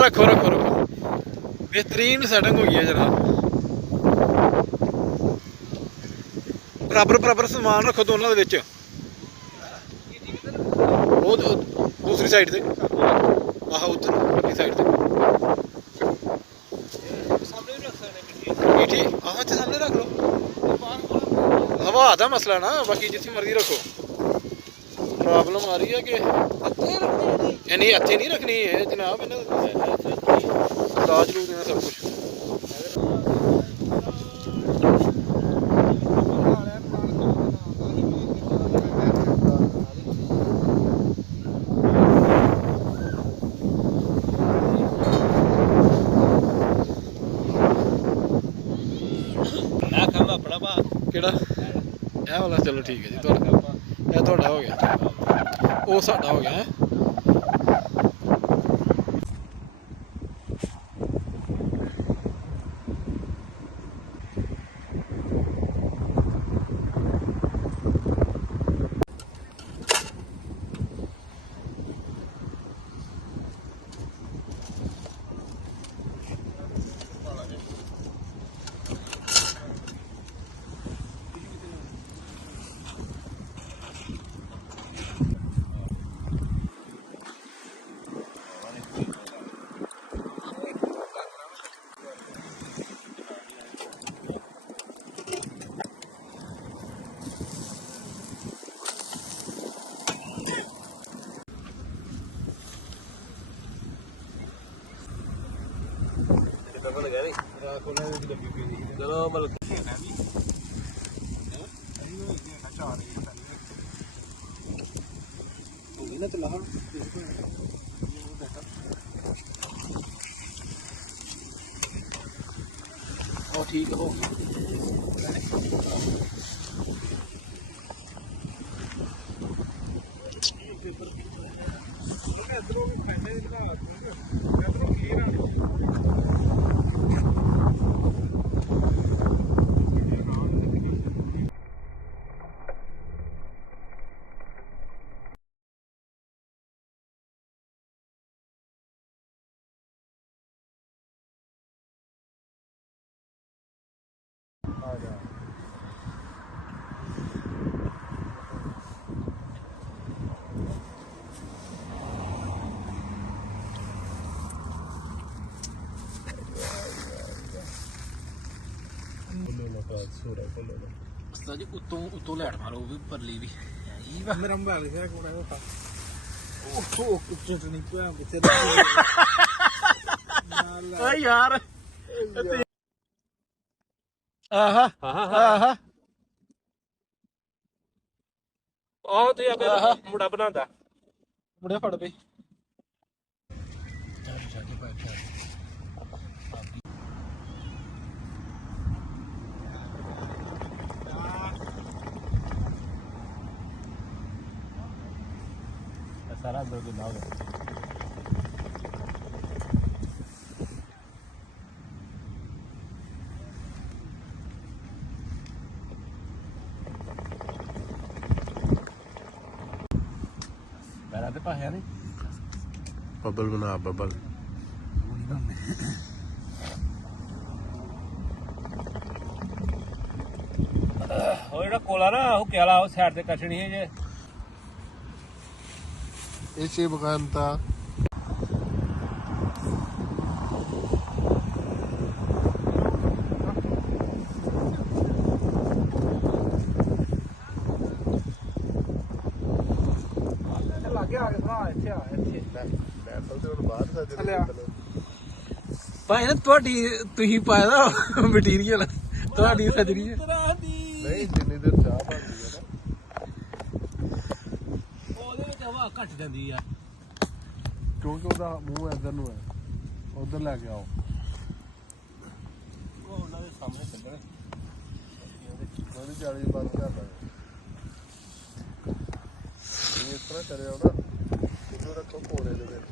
रखो रखो रखो बेहतरीन सैटिंग हो गई है जनाब। बराबर बराबर समान रखो दोनों दे विच। वो दूसरी साइड से आहो उधर वाली साइड से मीठी आहो इत्थे सामने रख लो। हवा दा मसला ना बाकी जितनी मर्जी रखो। प्रॉब्लम आ रही है कि नहीं हथे नहीं रखनी है जनाब। दाज लू देना सब कुछ। ਕਿਹੜਾ ਇਹ ਵਾਲਾ? ਚਲੋ ਠੀਕ ਹੈ ਜੀ ਤੁਹਾਡਾ। ਇਹ ਤੁਹਾਡਾ ਹੋ ਗਿਆ, ਉਹ ਸਾਡਾ ਹੋ ਗਿਆ ਹੈ। चलो ठीक हो जी उतों उतों लैट मारो भी परली भी मेरा मोबाइल है कोड़ा होता ओ चटनी पे किथे ओ यार आहा आहा ओ ते अबे मुंडा बनांदा मुंडे फड़ बे सारा अंदर के लाओ मेरा तो पाया नहीं बबल बना बबल ਉਹ ਜਿਹੜਾ ਕੋਲਾ ਨਾ ਹੁੱਕੇ ਵਾਲਾ ਉਹ ਸਾਈਡ ਤੇ ਕੱਟਣੀ ਹੈ ਜੇ ਇਸੇ ਬਗਾਨਤਾ ਲੱਗੇ ਆ ਕੇ ਭਰਾ ਇੱਥੇ ਆ ਇੱਥੇ ਲੈਵਲ ਤੇ ਹੁਣ ਬਾਹਰ ਸੱਜਦੇ ਭਾਈ ਨਾ ਤੁਹਾਡੀ ਤੁਸੀਂ ਪਾਇਆ ਦਾ ਮਟੀਰੀਅਲ ਤੁਹਾਡੀ ਸੱਜਣੀ ਹੈ ਨਹੀਂ ਜਿੰਨੀ ਦੇਰ ਚਾਹ ਬਣਦੀ ਹੈ ਨਾ ਉਹਦੇ ਵਿੱਚ ਹਵਾ ਘੱਟ ਜਾਂਦੀ ਆ ਕਿਉਂਕਿ ਉਹਦਾ ਮੂੰਹ ਇੱਧਰ ਨੂੰ ਹੈ ਉਧਰ ਲੈ ਕੇ ਆਓ ਉਹ ਉਹਨਾਂ ਦੇ ਸਾਹਮਣੇ ਚੱਲਣਾ ਉਹਦੀ ਜਾਲੀ ਬੰਦ ਕਰ ਦਾਂਗੇ ਇਸ ਤਰ੍ਹਾਂ ਕਰਿਓ ਨਾ ਇਹਨੂੰ ਰੱਖੋ ਕੋਲੇ ਦੇ ਵਿੱਚ